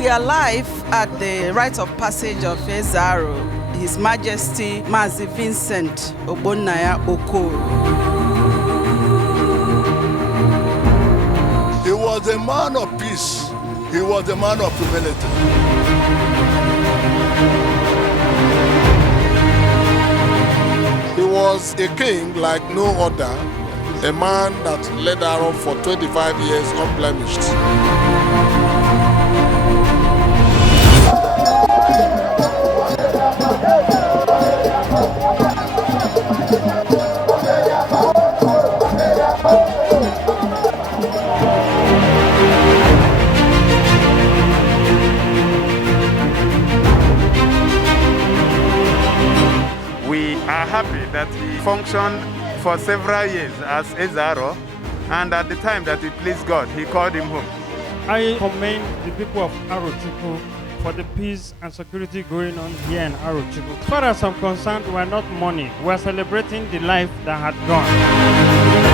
We are live at the Rites of Passage of Eze Aro, His Majesty Mazi Vincent Ogbonnaya Okoro. He was a man of peace. He was a man of humility. He was a king like no other, a man that led Aro for 25 years unblemished. We are happy that he functioned for several years as Eze Aro, and at the time that he pleased God, he called him home. I commend the people of Arochukwu for the peace and security going on here in Arochukwu. As far as I'm concerned, we are not mourning. We are celebrating the life that had gone.